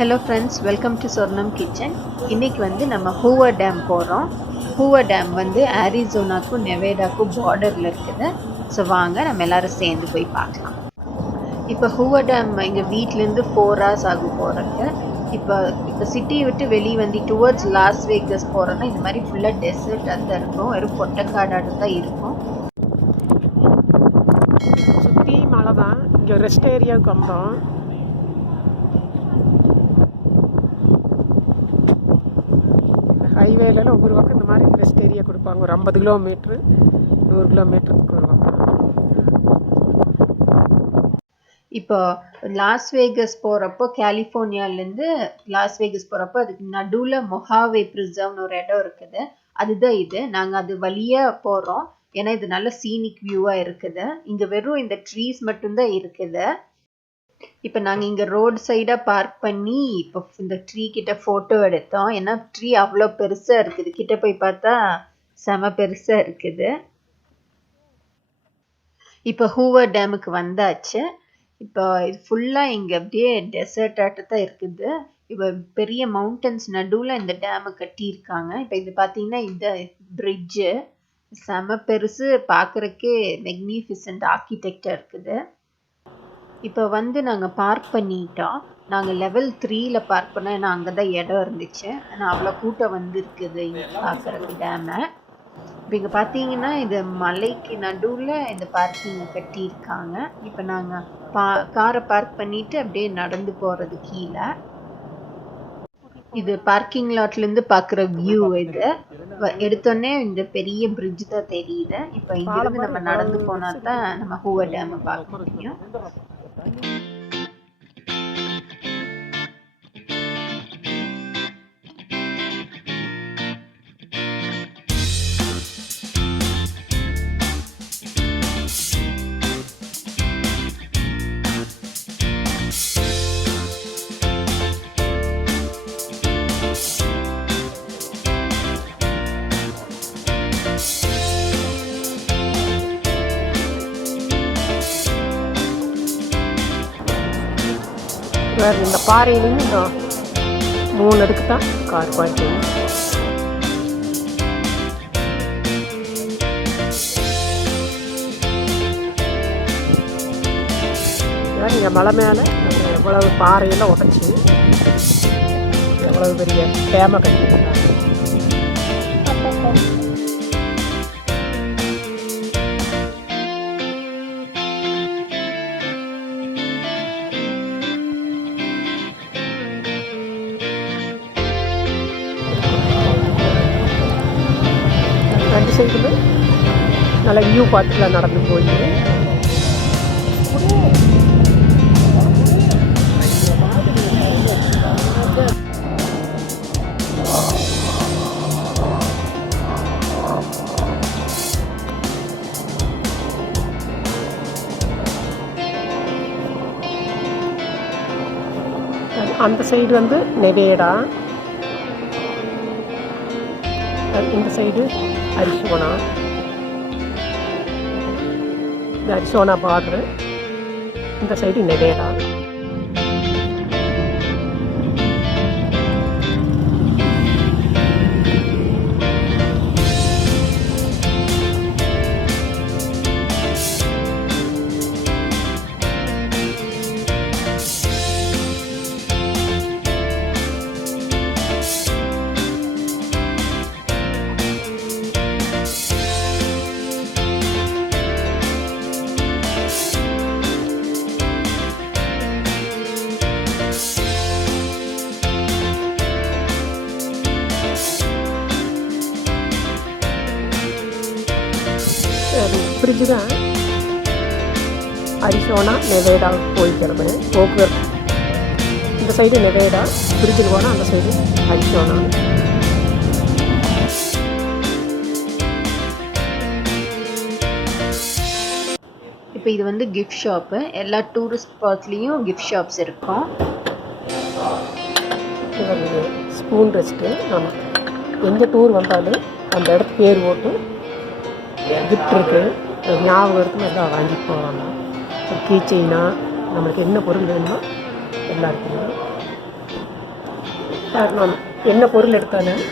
Hello friends, welcome to Sornam kitchen. இன்றைக்கி வந்து நம்ம ஹூவர் டேம் போகிறோம். ஹூவர் டேம் வந்து ஆரிசோனாக்கும் நெவேடாக்கும் பார்டரில் இருக்குது. ஸோ வாங்க நம்ம எல்லோரும் சேர்ந்து போய் பார்க்கலாம். இப்போ ஹூவர் டேம் எங்கள் வீட்டிலேருந்து 4 hours ஆகும் போகிறதுக்கு. இப்போ சிட்டியை விட்டு வெளியே வந்து டுவர்ட்ஸ் லாஸ் வேகஸ் போகிறோன்னா இந்த மாதிரி ஃபுல்லாக டெசர்ட் தான் இருக்கும். வெறும் பொட்டக்காடாக தான் இருக்கும். சுற்றி மழை தான். இங்கே ரெஸ்ட் ஏரியாவுக்கு வந்தோம். ஹைவேலலாம் ஒவ்வொரு பக்கம் இந்த மாதிரி ரெஸ்ட் ஏரியா கொடுப்பாங்க. ஒரு 50 கிலோமீட்ரு 100 கிலோமீட்டருக்கு ஒரு பக்கம். இப்போ லாஸ் வேகஸ் போகிறப்போ, கலிஃபோர்னியாலேருந்து லாஸ் வேகஸ் போகிறப்போ அதுக்கு நடுவில் மொஹாவே ப்ரிசர்வ்னு ஒரு இடம் இருக்குது. அதுதான் இது. நாங்கள் அது வழியாக போகிறோம். ஏன்னா இது நல்ல சீனிக் வியூவாக இருக்குது. இங்கே வெறும் இந்த ட்ரீஸ் மட்டும்தான் இருக்குது. இப்போ நாங்கள் இங்கே ரோடு சைடாக பார்க் பண்ணி இப்போ இந்த ட்ரீ கிட்ட ஃபோட்டோ எடுத்தோம். ஏன்னா ட்ரீ அவ்வளோ பெருசாக இருக்குது. கிட்ட போய் பார்த்தா செம பெருசாக இருக்குது. இப்போ ஹூவர் டேமுக்கு வந்தாச்சு. இப்போ இது ஃபுல்லாக இங்கே அப்படியே டெசர்ட் ஆட்டத்தான் இருக்குது. இப்போ பெரிய மவுண்டன்ஸ் நடுவில் இந்த டேமை கட்டியிருக்காங்க. இப்போ இது பார்த்தீங்கன்னா இந்த பிரிட்ஜு செம பெருசு, பார்க்குறக்கே மெக்னிஃபிசன்ட் ஆர்கிடெக்டாக இருக்குது. இப்போ வந்து நாங்கள் பார்க் பண்ணிட்டோம். நாங்கள் லெவல் 3ல் பார்க் பண்ணோம். ஏன்னா அங்கே தான் இடம் இருந்துச்சு. ஆனால் அவ்வளோ கூட்டம் வந்து இருக்குது இங்கே பார்க்குறதுக்கு டேமை. இப்போ இங்கே பார்த்தீங்கன்னா இது மலைக்கு நடுவில் இந்த பார்க்கிங்கை கட்டியிருக்காங்க. இப்போ நாங்கள் காரை பார்க் பண்ணிவிட்டு அப்படியே நடந்து போகிறது கீழே. இது பார்க்கிங் லாட்லேருந்து பார்க்குற வியூ. இது எடுத்தோடனே இந்த பெரிய பிரிட்ஜ் தான் தெரியுது. இப்போ இங்கேருந்து நம்ம நடந்து போனால் தான் நம்ம ஹூவர் டேமை பார்க்க முடியும். இந்த பாறையிலேருந்து இந்த 3 அடுக்கு தான் கார் பார்க்கிங். இங்கே மலை மேலே எவ்வளவு பாறையெல்லாம் உடச்சி எவ்வளவு பெரிய டேமை கட்டியிருக்காங்க. ரெண்டு சைடுமே நல்லா வியூ பார்த்துக்கலாம் நடந்து போய். அந்த சைடு வந்து நெவேடா, இந்த சைடு அரிசோனா. இது அரிசோனா பார்டரு, இந்த சைடு நெவேடா. பிரிட்ஜு தான் அரிசோனா நெவேடாவுக்கு போய்க்கிறது போக்குவரத்து. இந்த சைடு நெவேடா, பிரிட்ஜில் போனால் அந்த சைடு அரிசோனா. இப்போ இது வந்து கிஃப்ட் ஷாப்பு. எல்லா டூரிஸ்ட் ஸ்பாட்லேயும் கிஃப்ட் ஷாப்ஸ் இருக்கும். இது ஸ்பூன் ரெஸ்ட்டு. நம்ம எங்கே டூர் வந்தாலும் அந்த இடத்து பேர் போட்டு கிஃப்ட் இருக்குது, ஞாபகம் எடுத்து எல்லாம் வாங்கிட்டு போவாங்க. கீ செயினா நம்மளுக்கு என்ன பொருள் வேணுமோ எல்லாம் இருக்குங்க. நான் என்ன பொருள் எடுத்தாலும்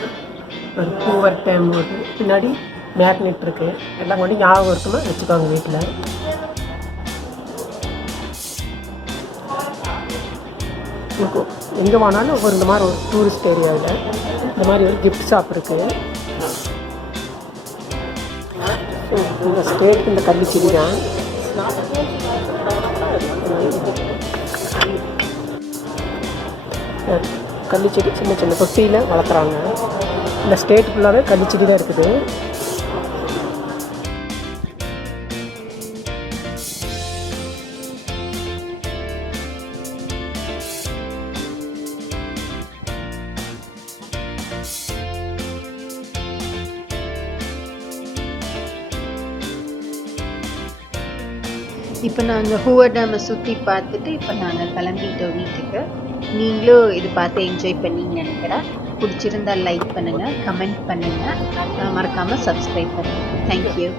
ஒரு ஹூவர் டேம் போட்டு பின்னாடி மேக்னெட் இருக்குது, எல்லாம் கொண்டு ஞாபகம் இருக்குமா வச்சுக்கோங்க வீட்டில். எங்கே போனாலும் ஒரு இந்த மாதிரி ஒரு டூரிஸ்ட் ஏரியாவில் இந்த மாதிரி ஒரு கிஃப்ட் ஷாப் இருக்குது. இந்த ஸ்டேட் இந்த கள்ளிச்செடி தான். கள்ளிச்செடி சின்ன சின்ன தொட்டியில் வளர்க்குறாங்க. இந்த ஸ்டேட் ஃபுல்லாகவே கள்ளிச்செடி தான் இருக்குது. இப்போ நாங்கள் ஹூவர் டேமை சுற்றி பார்த்துட்டு இப்போ நாங்கள் கிளம்பிட்டோம் வீட்டுக்கு. நீங்களும் இது பார்த்து என்ஜாய் பண்ணிங்கன்னு நினைக்கிறேன். பிடிச்சிருந்தா லைக் பண்ணுங்கள், கமெண்ட் பண்ணுங்கள், மறக்காமல் சப்ஸ்கிரைப் பண்ணுங்கள். தேங்க்யூ.